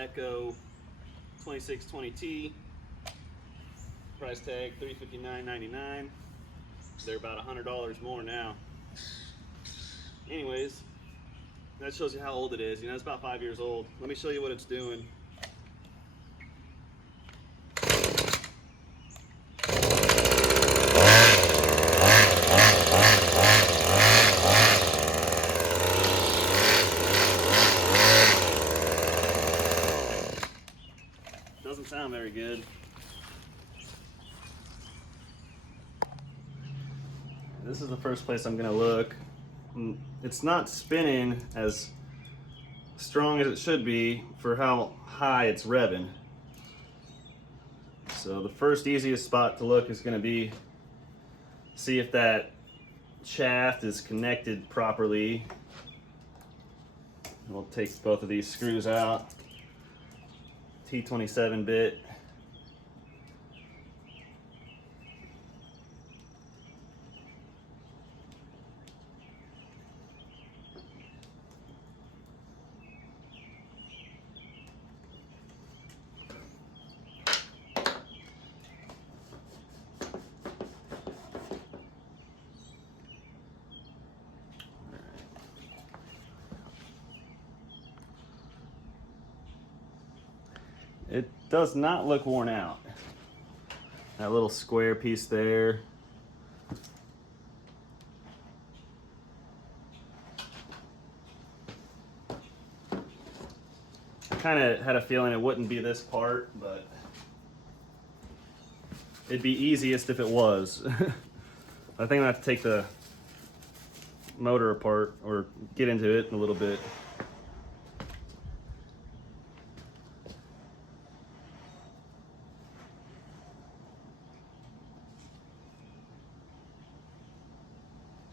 Echo 2620T. Price tag $359.99. They're about $100 more now. Anyways, that shows you how old it is. You know, it's about 5 years old. Let me show you what it's doing. Doesn't sound very good. This is the first place I'm gonna look. It's not spinning as strong as it should be for how high it's revving. So the first easiest spot to look is gonna be see if that shaft is connected properly. We'll take both of these screws out. T27 bit. It does not look worn out. That little square piece there. I kind of had a feeling it wouldn't be this part, but it'd be easiest if it was. I think I have to take the motor apart or get into it in a little bit.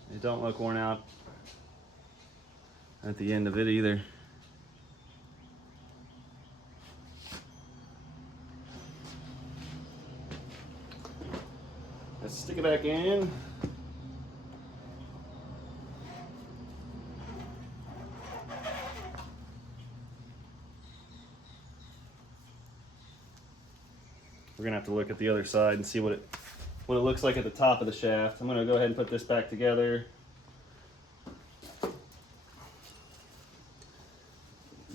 It don't look worn out at the end of it either. Let's stick it back in. We're gonna have to look at the other side and see what it looks like at the top of the shaft. I'm gonna go ahead and put this back together.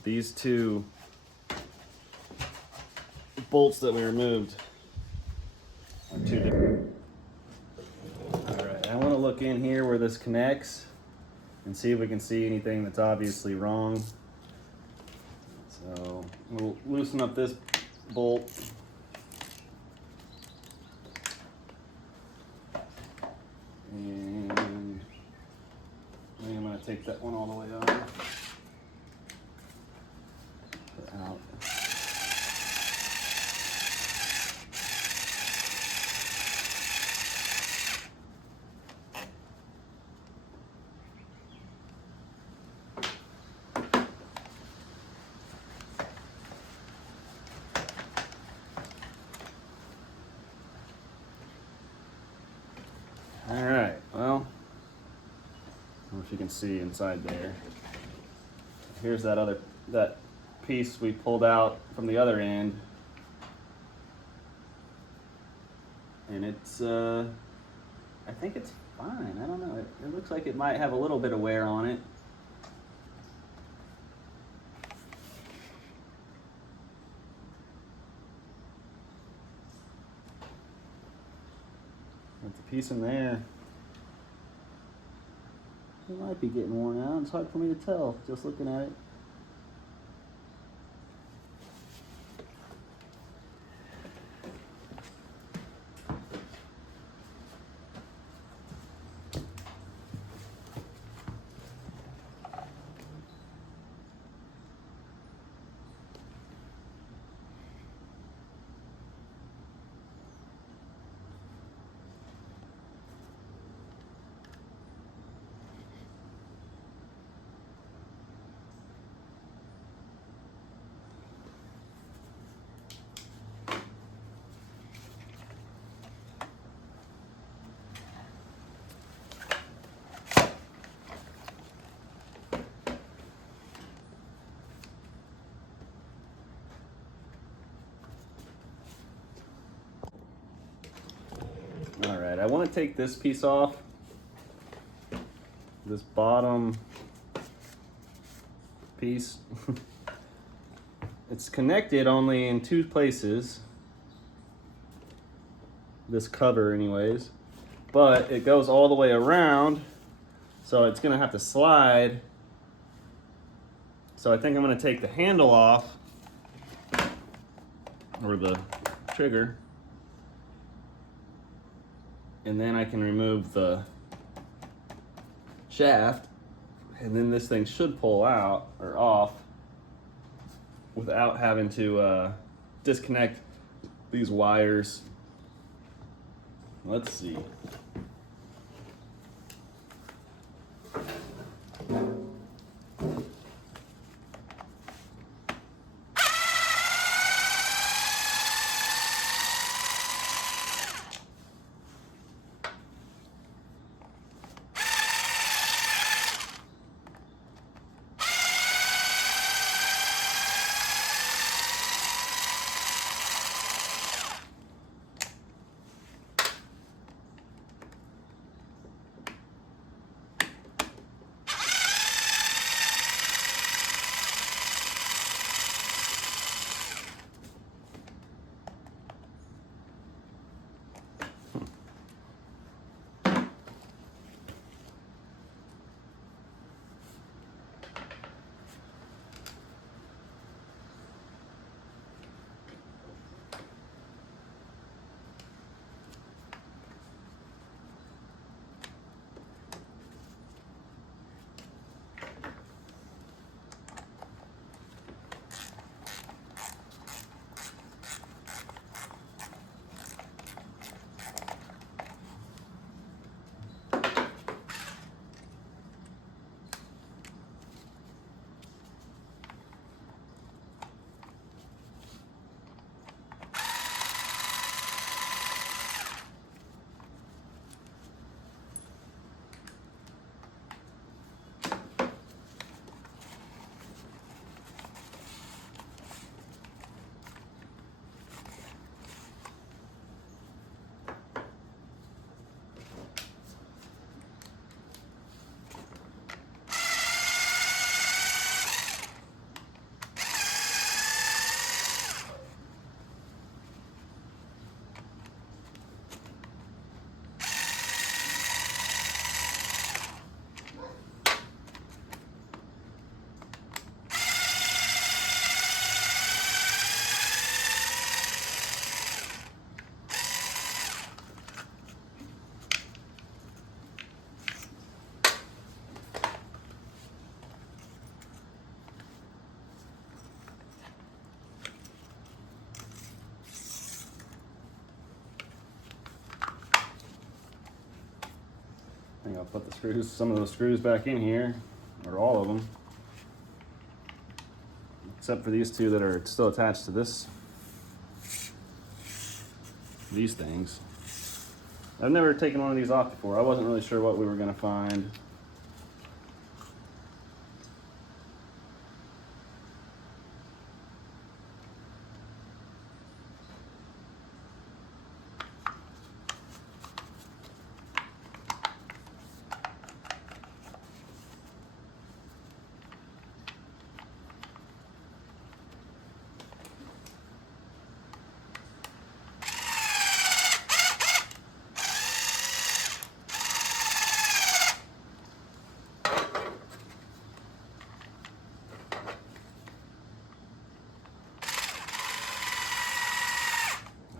These two bolts that we removed are two different. All right, I wanna look in here where this connects and see if we can see anything that's obviously wrong. So we'll loosen up this bolt. And I think I'm going to take that one all the way out. Put it out. All right, well, I don't know if you can see inside there. Here's that piece we pulled out from the other end. And it's, I think it's fine. I don't know. It looks like it might have a little bit of wear on it. There's a piece in there. It might be getting worn out. It's hard for me to tell just looking at it. I want to take this piece off, this bottom piece. It's connected only in two places, this cover anyways, but it goes all the way around, so it's gonna have to slide. So I think I'm gonna take the handle off, or the trigger, and then I can remove the shaft, and then this thing should pull out or off without having to disconnect these wires. Let's see. I think I'll put the screws, some of those screws back in here, or all of them, except for these two that are still attached to these things. I've never taken one of these off before. I wasn't really sure what we were gonna find.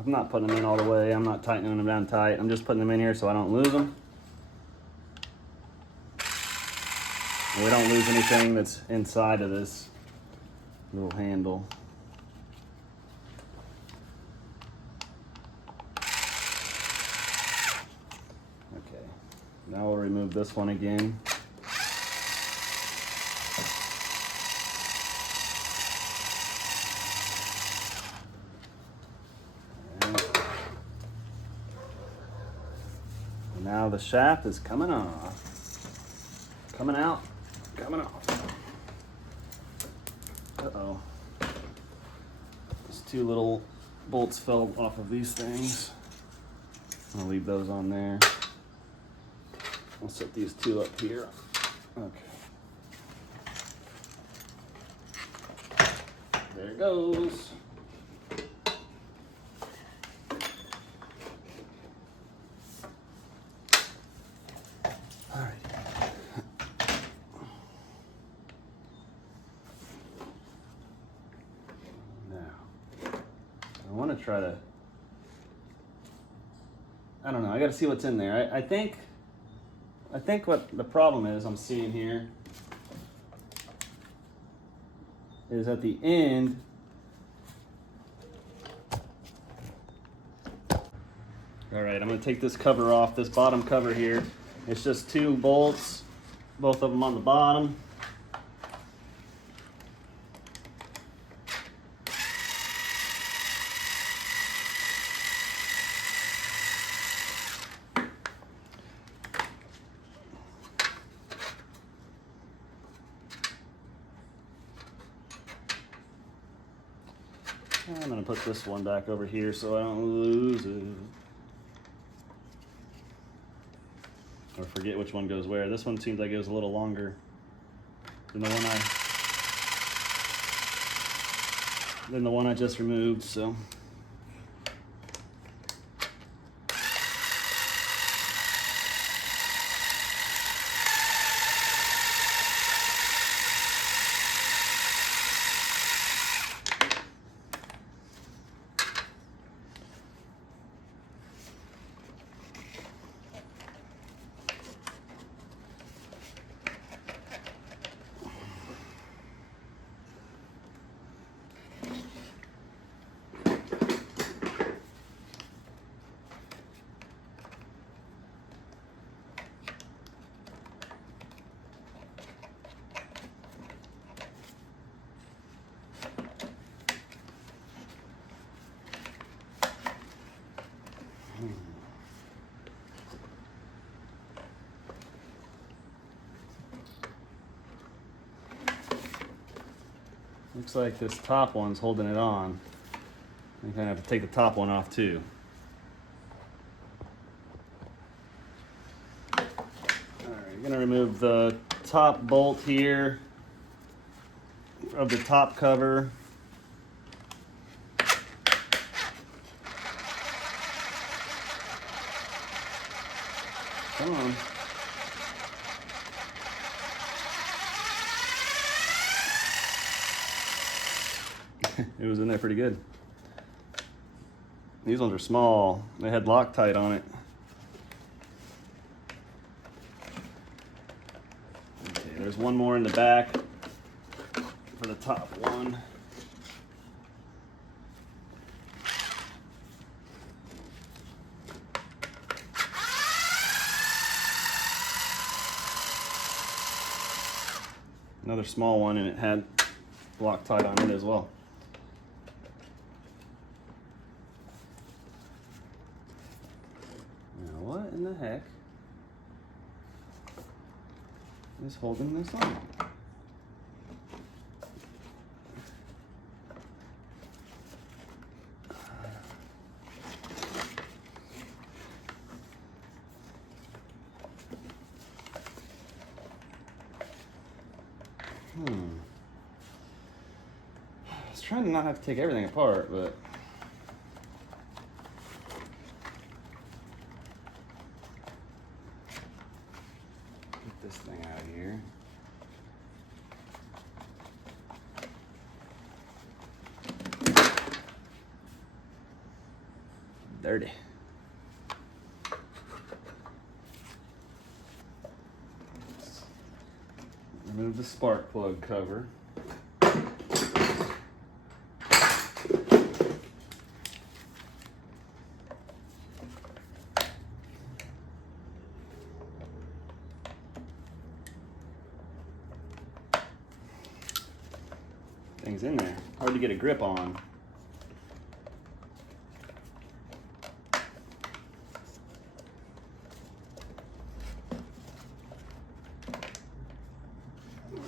I'm not putting them in all the way. I'm not tightening them down tight. I'm just putting them in here so I don't lose them. And we don't lose anything that's inside of this little handle. Okay, now we'll remove this one again. Now the shaft is coming off. Coming out, coming off. Uh-oh. These two little bolts fell off of these things. I'll leave those on there. I'll set these two up here. Okay. There it goes. All right. Now, I want to try to, I don't know, I got to see what's in there. I think what the problem is I'm seeing here is at the end, all right, I'm going to take this cover off, this bottom cover here. It's just two bolts, both of them on the bottom. I'm going to put this one back over here so I don't lose it. Or forget which one goes where. This one seems like it was a little longer than the one I just removed, so. Looks like this top one's holding it on. I kind of have to take the top one off too. All right, I'm gonna remove the top bolt here of the top cover. Come on. It was in there pretty good. These ones are small. They had Loctite on it. Okay, there's one more in the back for the top one. Another small one, and it had Loctite on it as well. What in the heck is holding this on? I was trying to not have to take everything apart, but this thing out of here. Dirty. Remove the spark plug cover. Things in there, hard to get a grip on.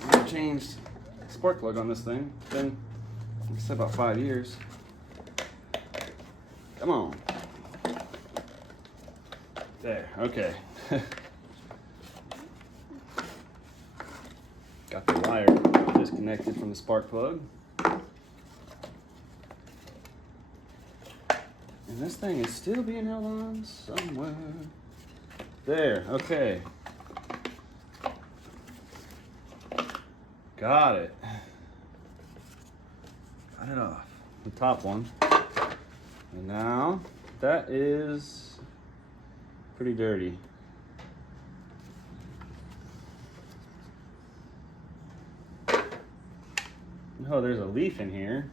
I've changed spark plug on this thing. It's been, I guess, about 5 years. Come on. There, okay. Got the wire disconnected from the spark plug. And this thing is still being held on somewhere. There, okay. Got it. Got it off. The top one. And now, that is pretty dirty. Oh, there's a leaf in here.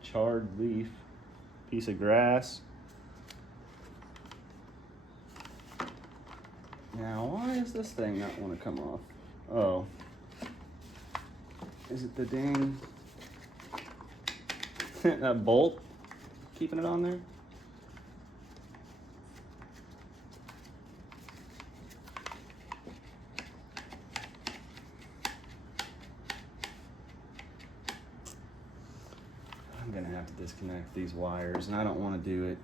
Charred leaf. Piece of grass. Now, why is this thing not want to come off? Oh. Is it the dang... that bolt keeping it on there? I'm gonna have to disconnect these wires, and I don't want to do it.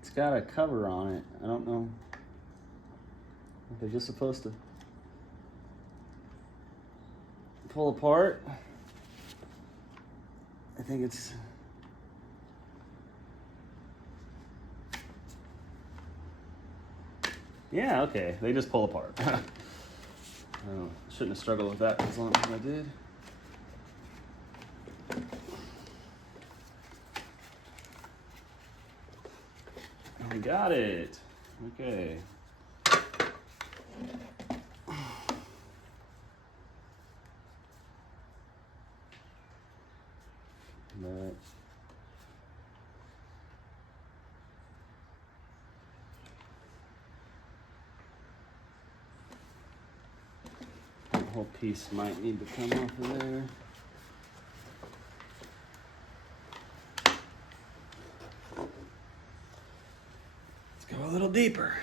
It's got a cover on it. I don't know if they're just supposed to pull apart. I think it's... yeah, okay, they just pull apart. Oh, shouldn't have struggled with that as long as I did. I got it. Okay. That. The whole piece might need to come off of there. Let's go a little deeper.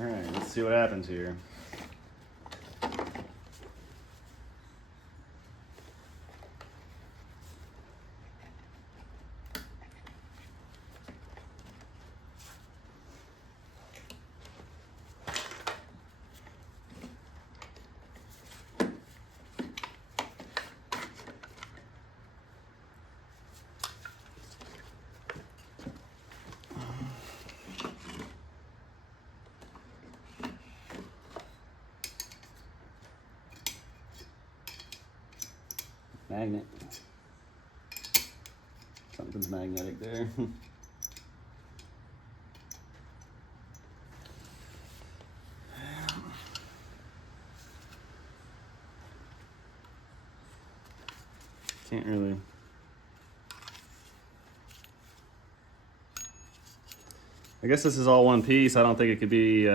All right, let's see what happens here. Magnet. Something's magnetic there. Can't really. I guess this is all one piece. I don't think it could be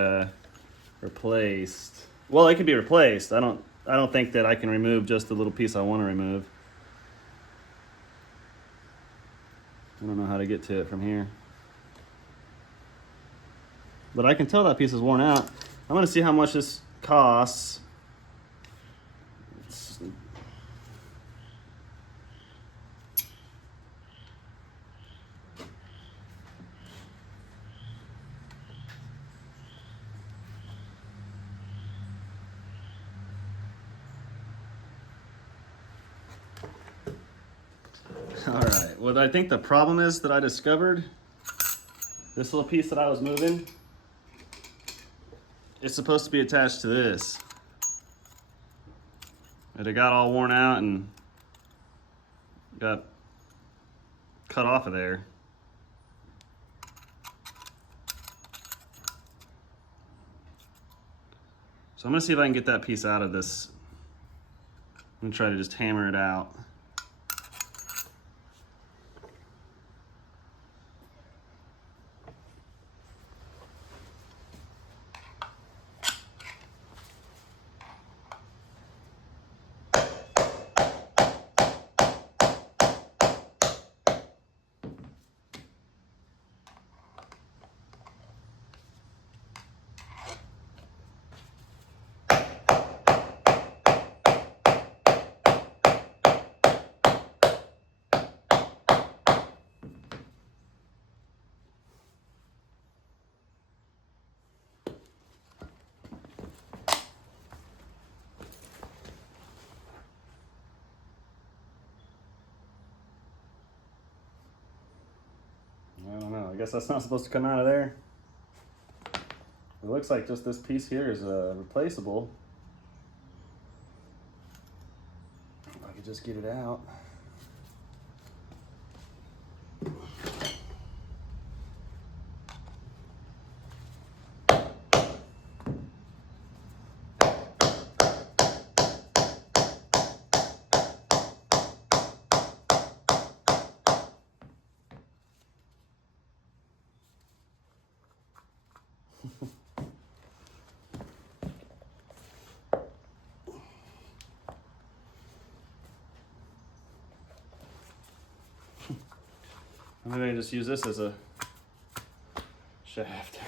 replaced. Well, it could be replaced. I don't think that I can remove just the little piece I want to remove. I don't know how to get to it from here. But I can tell that piece is worn out. I'm going to see how much this costs. All right, what I think the problem is that I discovered, this little piece that I was moving, it's supposed to be attached to this. And it got all worn out and got cut off of there. So I'm gonna see if I can get that piece out of this. I'm gonna try to just hammer it out. I don't know, I guess that's not supposed to come out of there. It looks like just this piece here is replaceable. If I could just get it out. Maybe I can just use this as a shaft.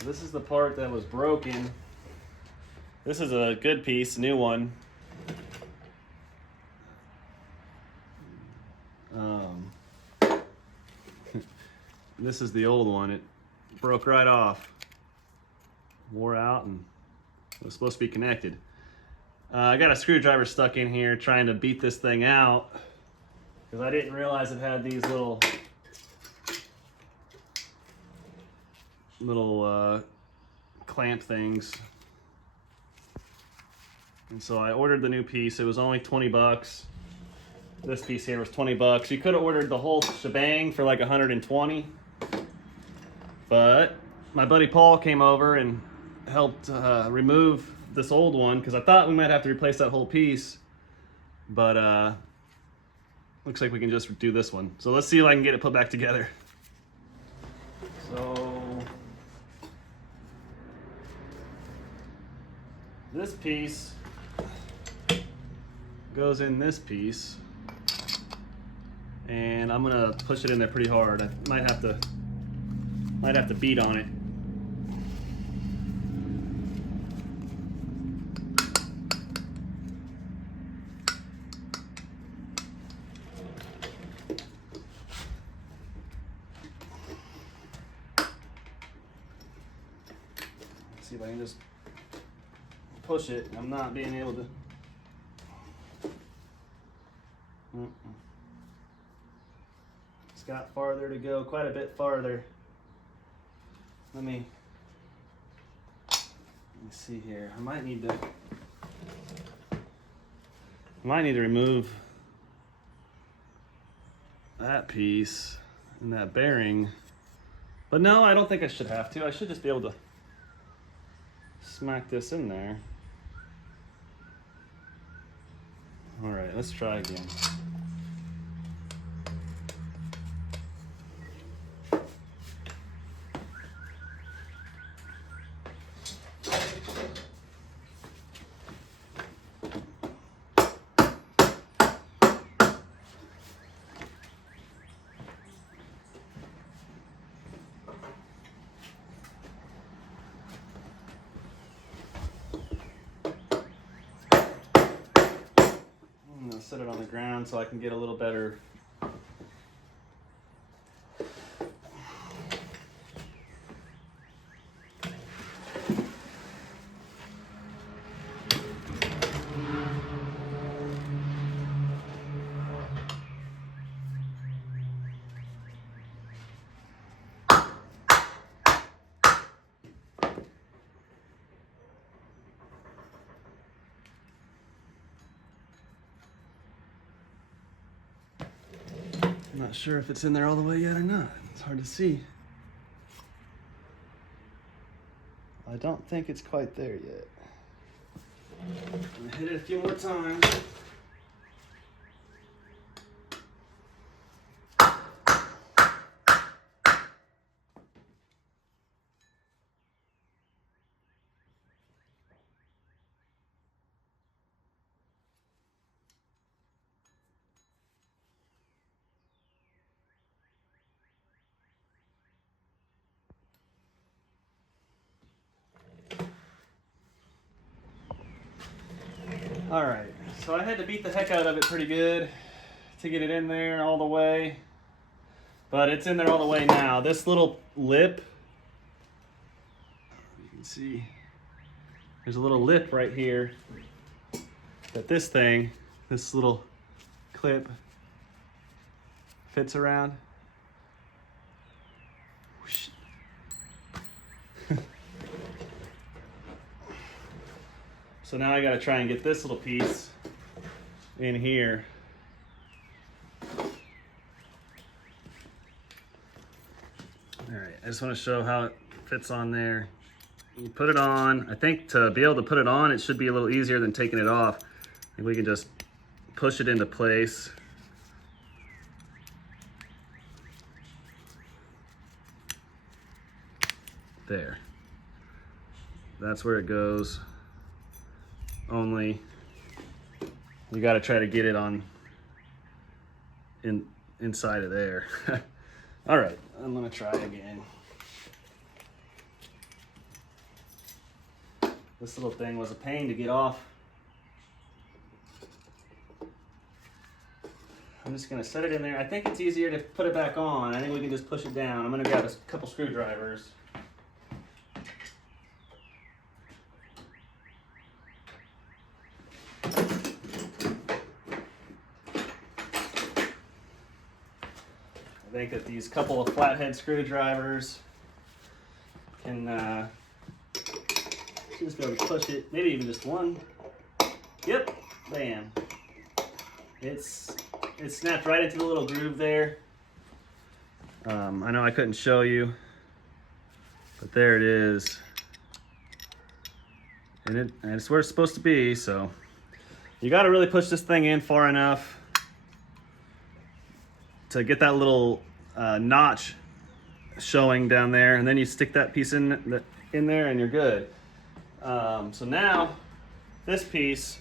This is the part that was broken. This is a good piece, new one. This is the old one. It broke right off, wore out, and it was supposed to be connected. I got a screwdriver stuck in here trying to beat this thing out because I didn't realize it had these little clamp things. And so I ordered the new piece. It was only 20 bucks. This piece here was 20 bucks. You could have ordered the whole shebang for like 120. But my buddy Paul came over and helped remove this old one because I thought we might have to replace that whole piece. But looks like we can just do this one. So let's see if I can get it put back together. So this piece goes in this piece, and I'm gonna push it in there pretty hard. I might have to beat on it. Let's see if I can just push it. I'm not being able to. It's got farther to go, quite a bit farther. Let me see here. I might need to remove that piece and that bearing. But no, I don't think I should have to. I should just be able to smack this in there. All right, let's try again. set it on the ground so I can get a little better. I'm not sure if it's in there all the way yet or not. It's hard to see. I don't think it's quite there yet. I'm gonna hit it a few more times. All right, so I had to beat the heck out of it pretty good to get it in there all the way, but it's in there all the way now. This little lip, you can see there's a little lip right here that this little clip fits around. Whoosh. So now I gotta try and get this little piece in here. All right, I just wanna show how it fits on there. You put it on. I think to be able to put it on, it should be a little easier than taking it off. And we can just push it into place. There. That's where it goes. Only you got to try to get it on inside of there. All right, I'm gonna try again. This little thing was a pain to get off. I'm just gonna set it in there. I think it's easier to put it back on. I think we can just push it down. I'm gonna grab a couple screwdrivers. I think that these couple of flathead screwdrivers can just be able to push it, maybe even just one. Yep, bam. It snapped right into the little groove there. I know I couldn't show you, but there it is. And it's where it's supposed to be, so you got to really push this thing in far enough to get that little notch showing down there, and then you stick that piece in there and you're good. So now this piece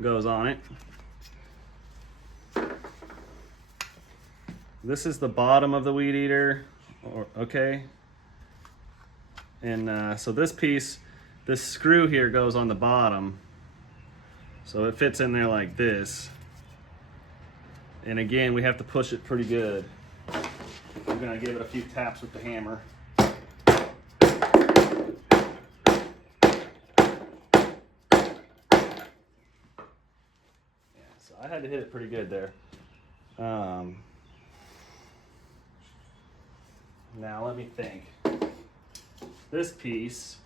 goes on it. This is the bottom of the weed eater, okay? And so this piece, this screw here goes on the bottom. So it fits in there like this. And again, we have to push it pretty good. I'm gonna give it a few taps with the hammer. Yeah, so I had to hit it pretty good there. Now let me think. This piece,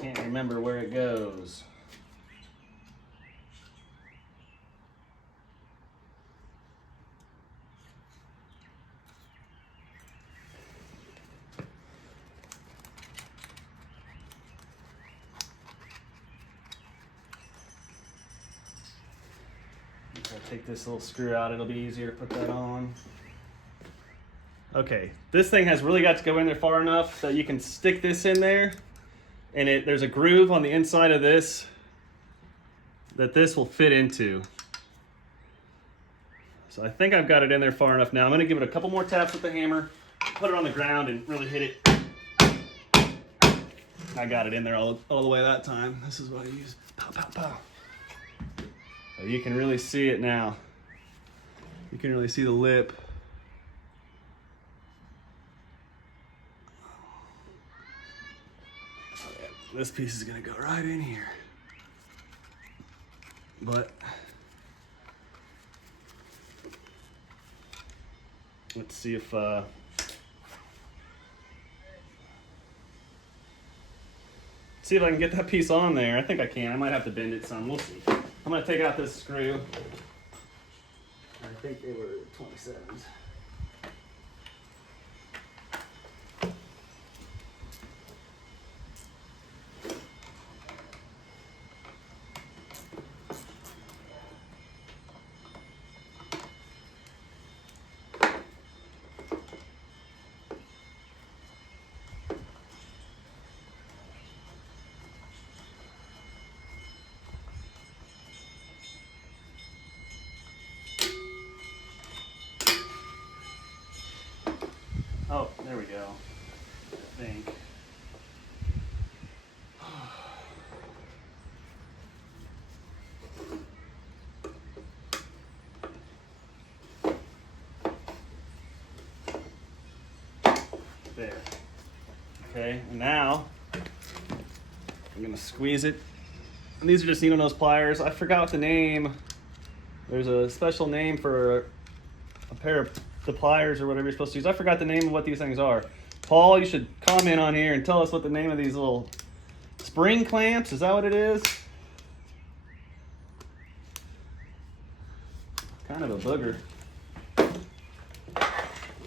can't remember where it goes. If I take this little screw out, it'll be easier to put that on. Okay, this thing has really got to go in there far enough that you can stick this in there, and there's a groove on the inside of this that this will fit into. So I think I've got it in there far enough now. I'm gonna give it a couple more taps with the hammer, put it on the ground and really hit it. I got it in there all the way that time. This is what I use. Pow, pow, pow. You can really see it now. You can really see the lip. This piece is gonna go right in here. But let's see if see if I can get that piece on there. I think I can. I might have to bend it some. We'll see. I'm gonna take out this screw. I think they were 27s. Oh, there we go. I think. There. Okay, and now I'm gonna squeeze it. And these are just needle nose pliers. I forgot the name. There's a special name for a pair of the pliers or whatever you're supposed to use. I forgot the name of what these things are. Paul, you should comment on here and tell us what the name of these little spring clamps, is that what it is? Kind of a booger.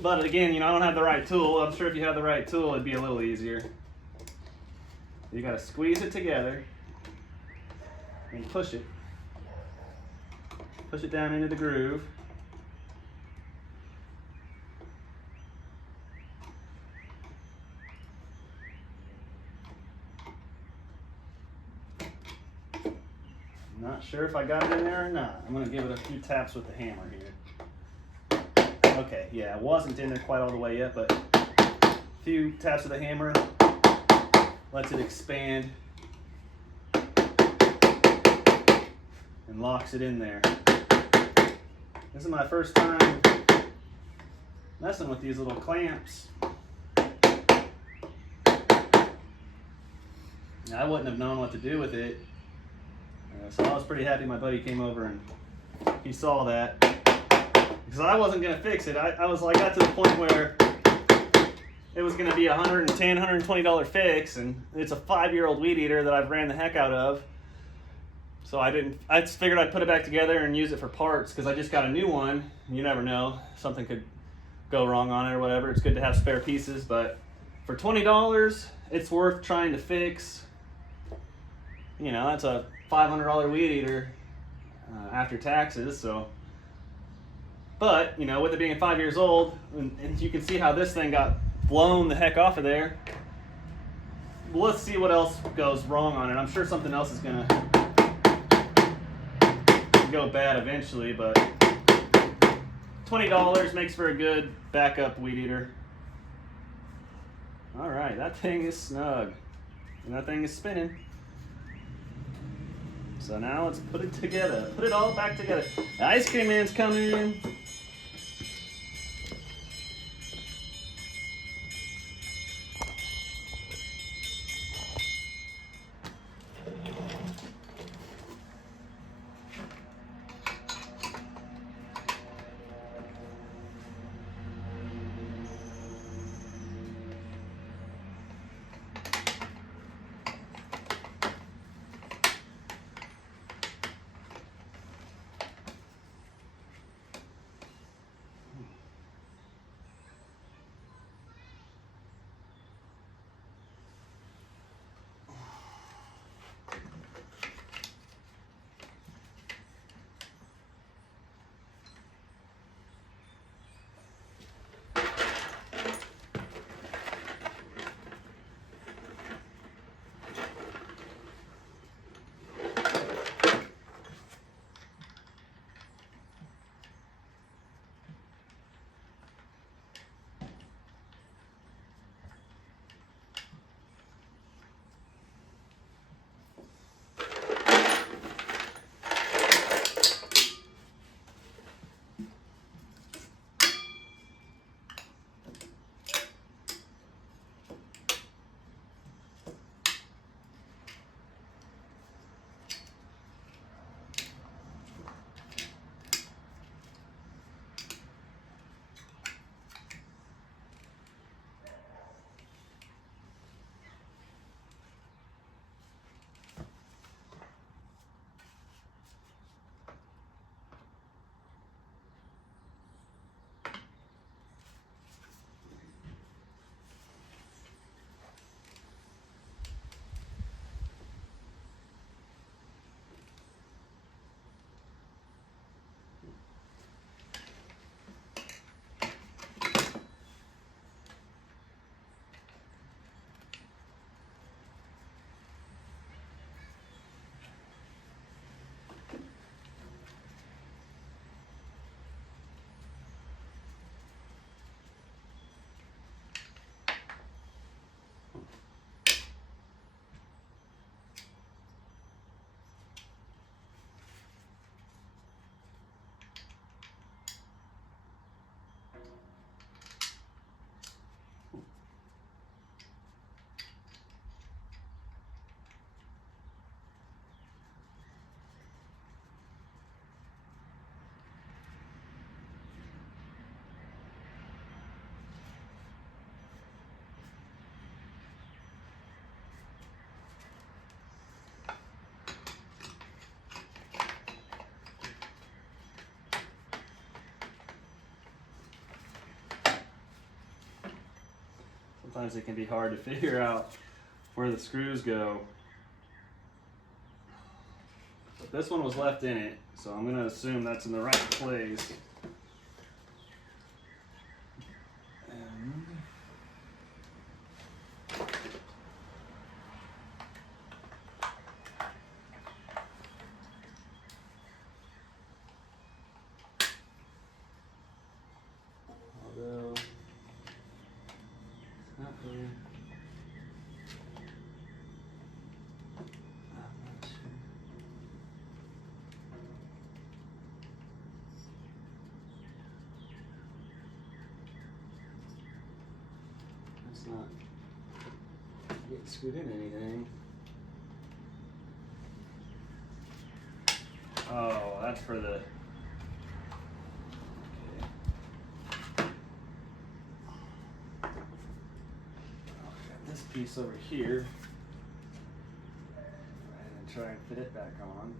But again, you know, I don't have the right tool. I'm sure if you had the right tool, it'd be a little easier. You gotta squeeze it together and push it. Push it down into the groove. Not sure if I got it in there or not. I'm gonna give it a few taps with the hammer here. Okay, yeah, it wasn't in there quite all the way yet, but a few taps with the hammer lets it expand and locks it in there. This is my first time messing with these little clamps. I wouldn't have known what to do with it. So I was pretty happy my buddy came over and he saw that. Because I wasn't going to fix it. I got to the point where it was going to be a $110, $120 fix, and it's a 5-year-old weed eater that I've ran the heck out of. So I just figured I'd put it back together and use it for parts because I just got a new one. You never know. Something could go wrong on it or whatever. It's good to have spare pieces, but for $20, it's worth trying to fix. You know, that's a $500 weed eater after taxes, so. But, you know, with it being 5 years old, and you can see how this thing got blown the heck off of there. Well, let's see what else goes wrong on it. I'm sure something else is gonna go bad eventually, but $20 makes for a good backup weed eater. All right, that thing is snug, and that thing is spinning. So now let's put it together. Put it all back together. The ice cream man's coming. Sometimes it can be hard to figure out where the screws go. But this one was left in it, so I'm going to assume that's in the right place. Although, not really. I'm not sure. That's not getting screwed in anything. Oh, that's for the. This piece over here and try and fit it back on.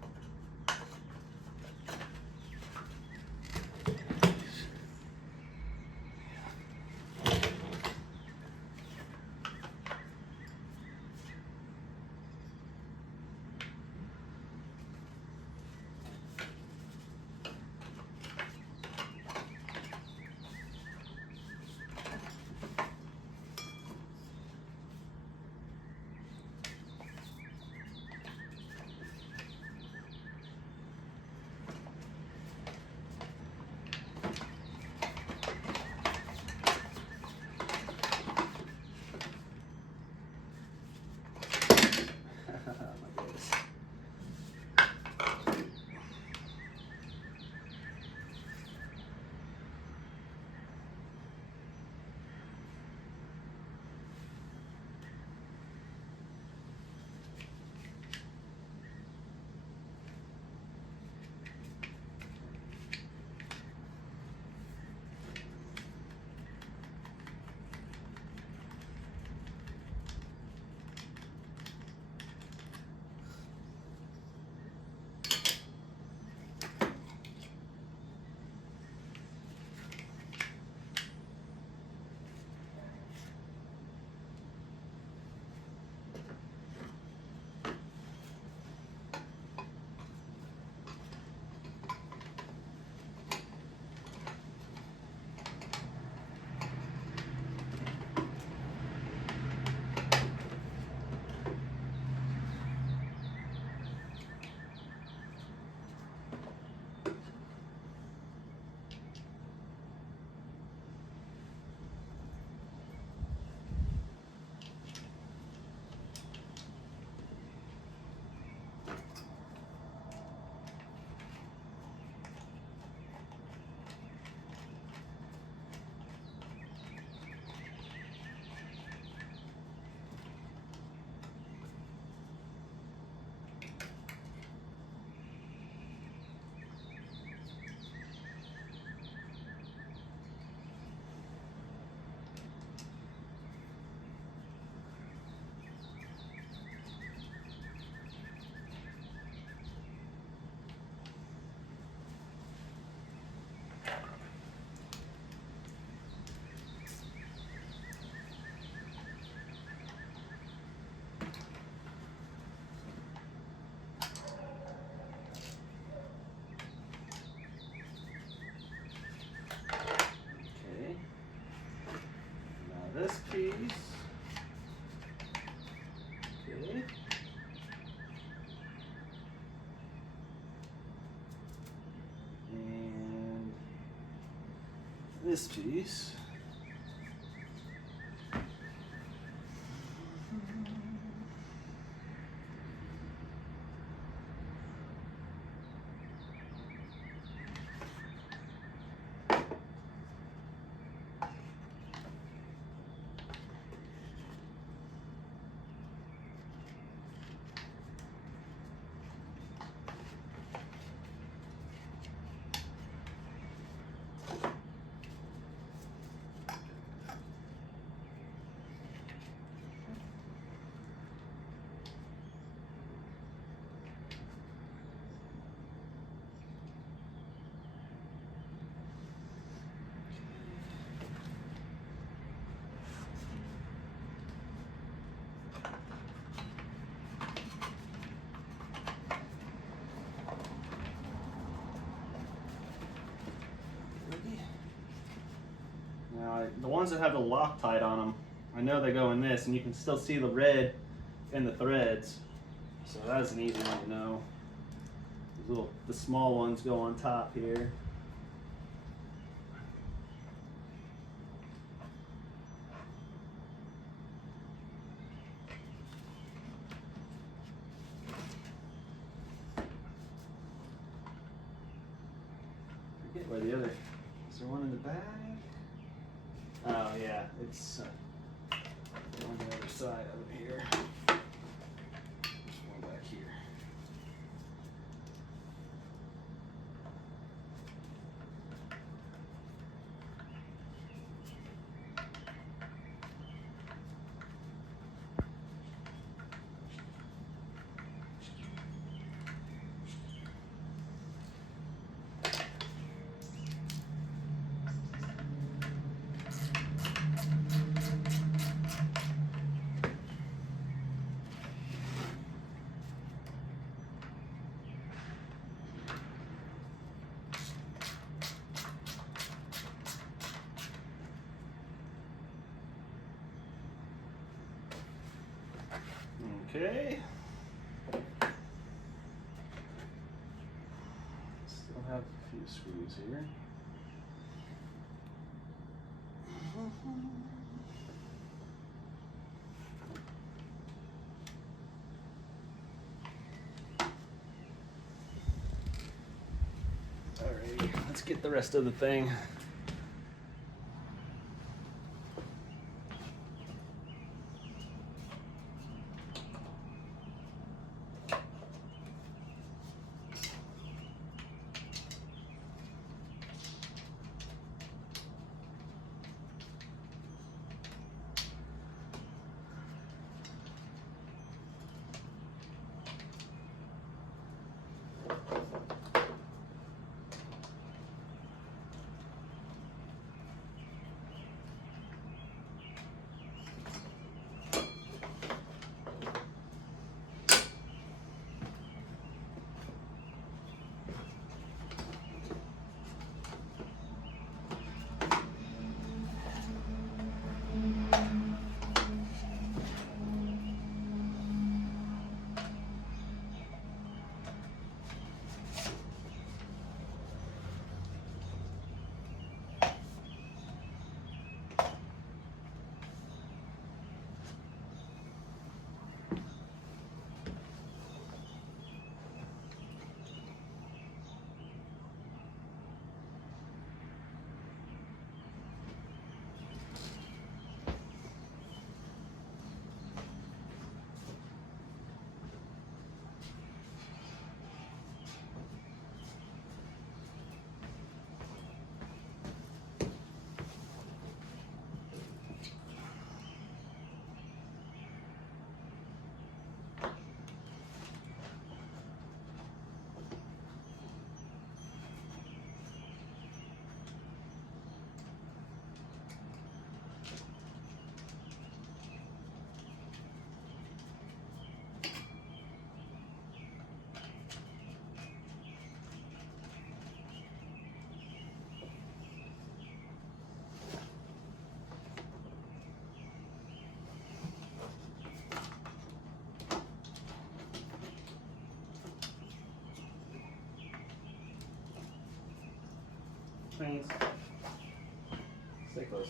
This piece, okay, and this piece. the ones that have the Loctite on them, I know they go in this, and you can still see the red in the threads. So that's an easy one to know. The small ones go on top here. Forget where the other. Is there one in the back? Oh yeah, it's on the other side of it here. There's one back here. Okay. Still have a few screws here. Alright, let's get the rest of the thing. Please. Stay close.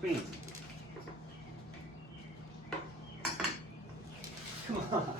Beans. Come on.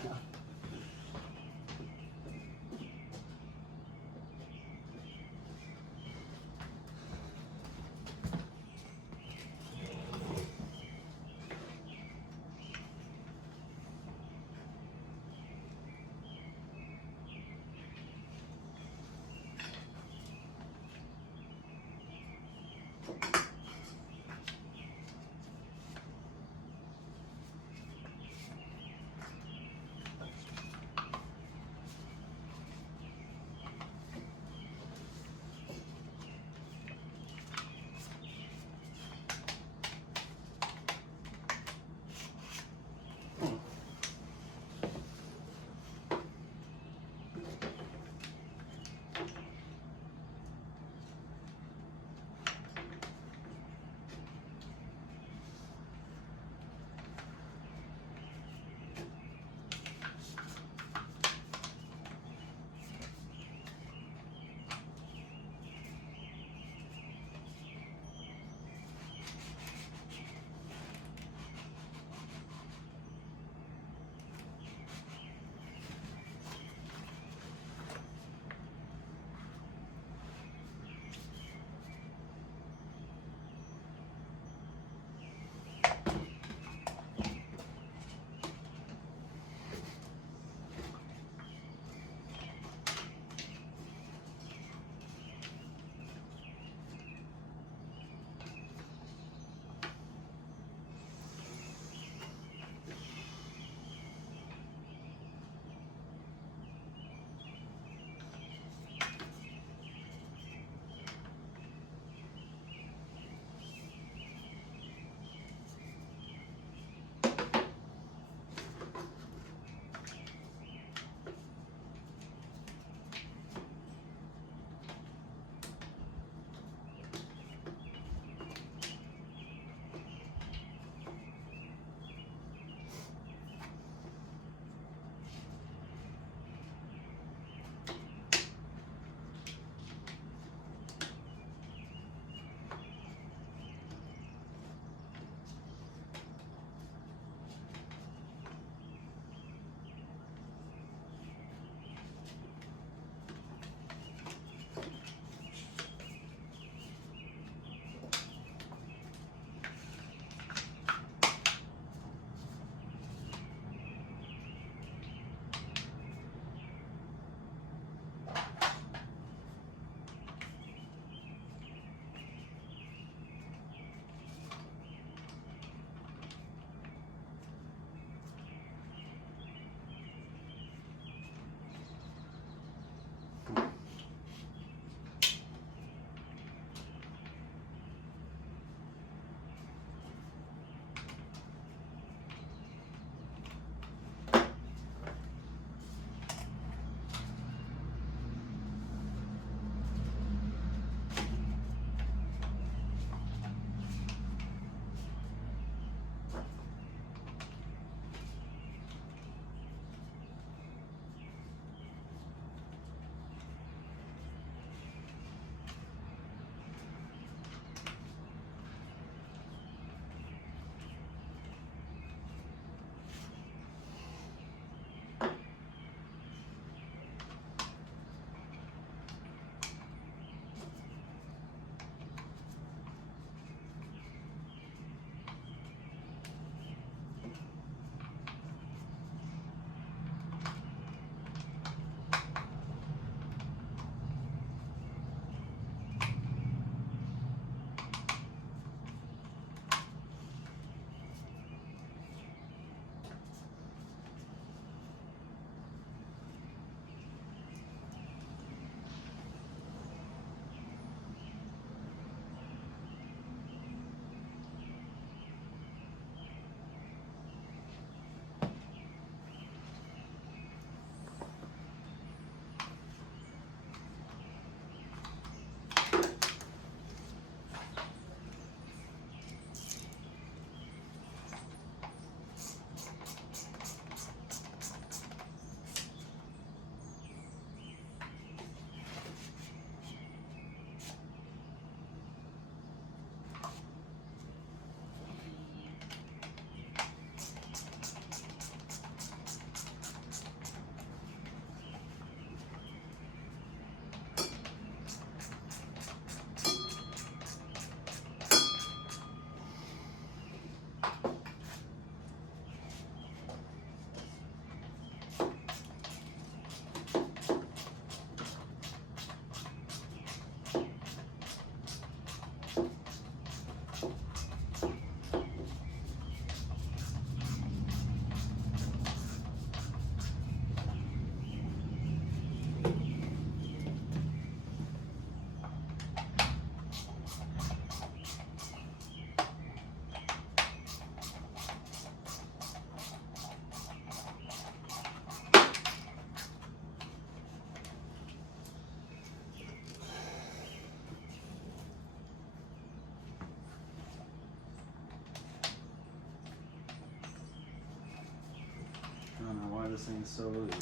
this thing is so loose.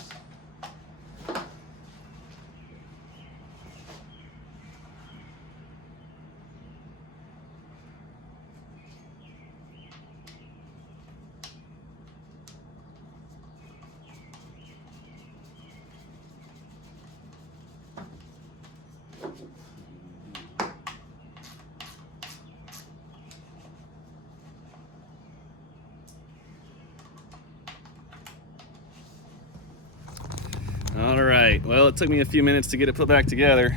All right, well, it took me a few minutes to get it put back together,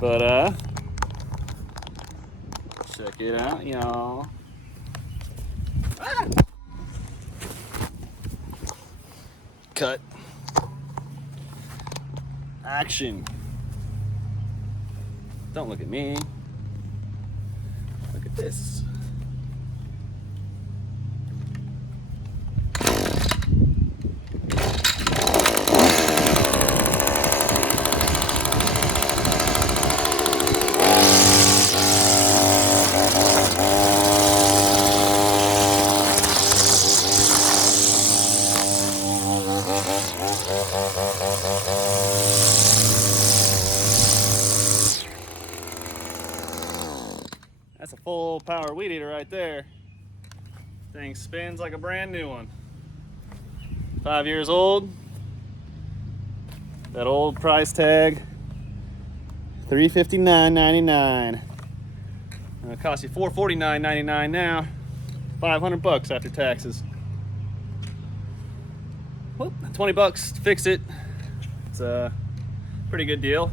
but check it out, y'all. Ah! Cut. Action. Don't look at me. Look at this. That's a full power weed eater right there. Thing spins like a brand new one. 5 years old. That old price tag, $359.99. It'll cost you $449.99 now. $500 after taxes. Well, $20 to fix it. It's a pretty good deal.